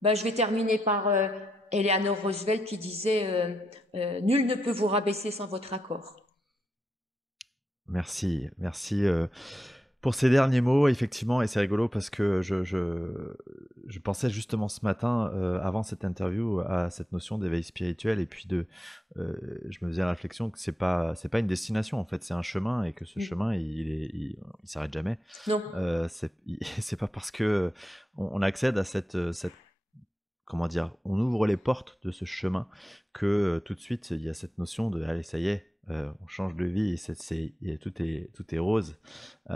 Je vais terminer par Eleanor Roosevelt qui disait nul ne peut vous rabaisser sans votre accord. Merci, merci pour ces derniers mots, effectivement, et c'est rigolo parce que je pensais justement ce matin, avant cette interview, à cette notion d'éveil spirituel, et puis je me faisais la réflexion que c'est pas une destination, en fait, c'est un chemin, et que ce chemin, il s'arrête jamais. Non. C'est pas parce que on accède à cette comment dire, on ouvre les portes de ce chemin que tout de suite il y a cette notion de allez, ça y est, on change de vie et tout est rose.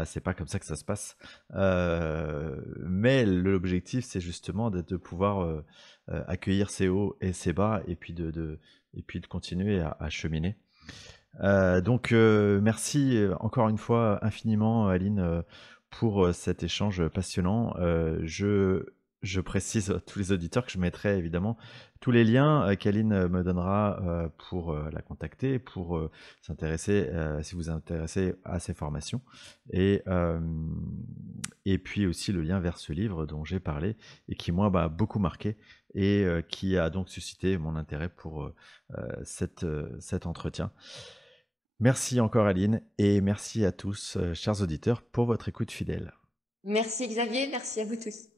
C'est pas comme ça que ça se passe. Mais l'objectif, c'est justement de pouvoir accueillir ses hauts et ses bas, et puis et puis de continuer à cheminer. Donc merci encore une fois infiniment, Aline, pour cet échange passionnant. Je précise à tous les auditeurs que je mettrai évidemment tous les liens qu'Aline me donnera pour la contacter, pour s'intéresser, si vous vous intéressez à ces formations, et puis aussi le lien vers ce livre dont j'ai parlé et qui moi m'a beaucoup marqué, et qui a donc suscité mon intérêt pour cet entretien. Merci encore Aline, et merci à tous, chers auditeurs, pour votre écoute fidèle. Merci Xavier, merci à vous tous.